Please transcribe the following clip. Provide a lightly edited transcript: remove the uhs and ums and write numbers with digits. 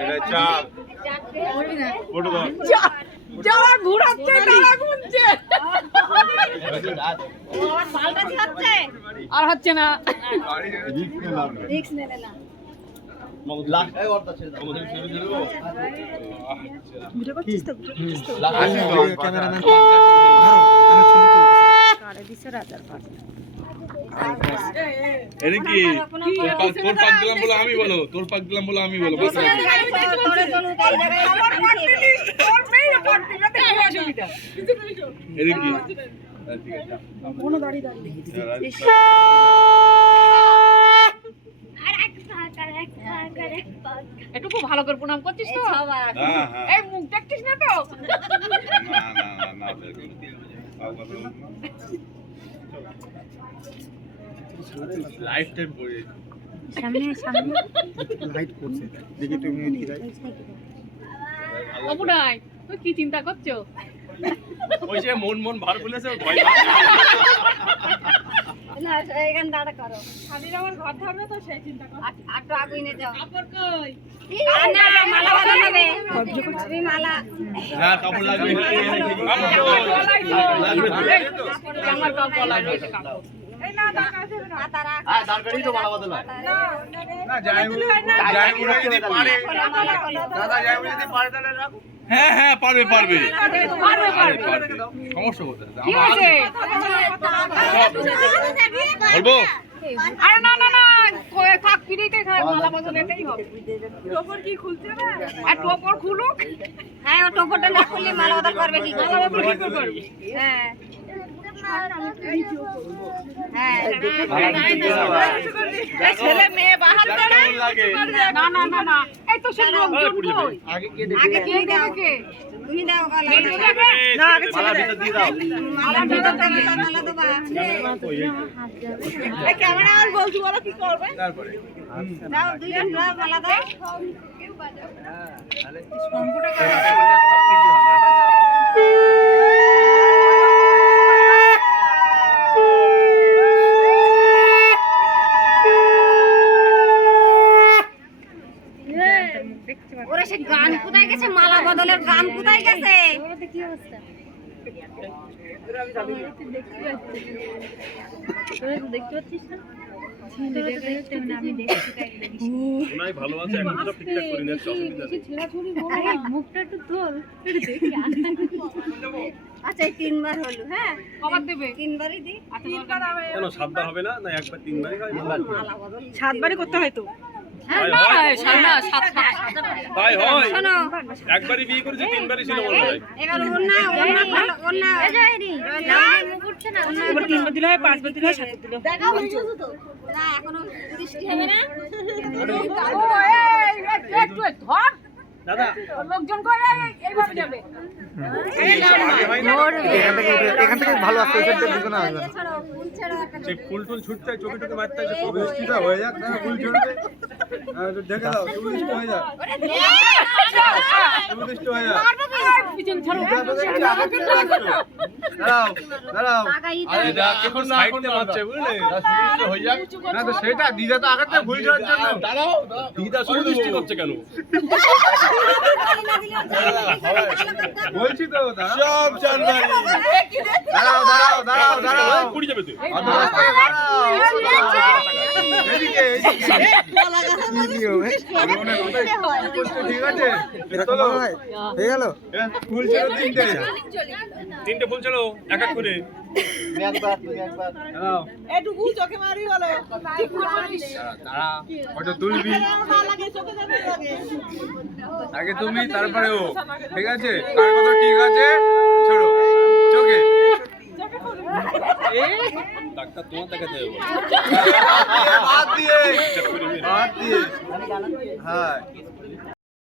এটা চাপ ফটো দাও যারা ঘুরাচ্ছে তারা ঘুরছে আর হচ্ছে না রিস্ক নেবে না লাগাই ওরটা ছেড়ে দাও আমাদের ছেড়ে দিল ভিডিও করছিস তো ক্যামেরাম্যান ধরো আমি ছবি তুলছি কারে দিছে রাজার পাশ এটা কি তোর পাক দিলাম বলে আমি বলো তোর পাক দিলাম বলে আমি বলো বস তোরে চলু তাই জায়গায় আমার পাক দিলি তোর মেয়ে পাক দিলে তো এই অসুবিধা এটা কি ঠিক আছে কোনো দাঁড়ি দাঁড়ি একটু খুব ভালো করে প্রণাম করছিস তো হ্যাঁ হ্যাঁ এই মুখ দেখছিস না তো না লাইফ টাইম পড়ে সামনে সামনে লাইট করছে দেখি তুমি এদিকে যাই অপুনাই তুই কি চিন্তা করছো ওই যে মন ভার বলেছে ভয় না এইখান দাঁড়া করো খালি আমার ঘর ধরবে তো সেই চিন্তা কর আটু আগুই নে যাও আপর কই না মালা বানাবে তুমি মালা না কাপড় লাগবে আমার কাপড় লাগবে এই না টাকা আছে না তারা হ্যাঁ দরকারই তো মালা বদল হয় না যাই যদি পারে দাদা যাই যদি পারে তাহলে রাখো হ্যাঁ হ্যাঁ পারবে সমস্যা কোথায় কি হয়েছে বলবো আরে না না না থাক ফিরেই খায় মালা বদলেতেই হবে টোপর কি খুলছে না আর টোপর খুলুক হ্যাঁ ও টোপরটা না খুললে মালা বদল করবে কি মালা বদল কি করবে হ্যাঁ ছেলে মেয়ে বাহার করে না না না না এই তো সব লোকজন কই আগে কে দেখে তুমি দাও গলা না আগে ছেলে দিয়ে দাও মালা ভিতর থেকে মালা দেবা এই ক্যামেরা আর বলছি বলো কি করবে তারপরে দাও দুইজন মালা দাও কেউ বাজাও তাহলে সম্পূর্ণ ওরা সে গান কোথায় গেছে মালা বদলের গান কোথায় গেছে কি অবস্থা দেখতে পাচ্ছিস না আমি দেখছি ভালো আছে এখন সব ঠিকঠাক করে নিয়ে মুখটা একটু তোল আচ্ছা 3বার হলো হ্যাঁ কবার দেবে 3বারই দি আচ্ছা কেন 7বার হবে না না একবার 3বারই হয় মালা বদল 7বারই করতে হয় তো হ্যাঁ হয়, না হয়। সামনে 7বার তাই হয় শোনো একবারই বিয়ে করেছে 3বারই ছিল মনে হয় এবার ওন্না এই যায়নি না মুকুটছে না ওন্না 3বার দিলে হয় 5বার দিলে হয় 7বার দিলে দেখা হচ্ছে তো না এখনো বৃষ্টি হবে না ও এই একটু ধর দাদা লোকজন কই এইভাবে যাবে এখান থেকে ভালো আসতে এখান থেকে না আসবে সে ফুল ছুটতে চোখে চোখে মারতে আছে সব বৃষ্টিটা হয়ে যাক না ফুল ছড়বে দেখে দাও বৃষ্টি হয়ে যাক বৃষ্টি হয়ে যাক পিছন ছাড়ো দাঁড়াও দাঁড়াও আরে দেখ এখন সাইডে মারছে বুঝলে সুদৃষ্টি হয়ে যাক না তো সেটা দিদা তো আগে থেকে ভুল যাওয়ার জন্য দাঁড়াও দিদা সুদৃষ্টি করছে কেন বলছি তো সব জানবাই দাঁড়াও দাঁড়াও দাঁড়াও দাঁড়াও পুড়ি যাবে তুই এদিকে ঠিক আছে হয়ে গেল ফুল ছিল তিনটে ফুল ছিল এক এক করে দাঁড়াও এটুকু চোখে মারি হলো দাঁড়া ওটা তুলবি আগে তুমি তারপরে ও ঠিক আছে কার কথা ঠিক আছে ছোড়ো চোখে ডাক্তার তোমার দেখাতে হবে হাত দিয়ে হ্যাঁ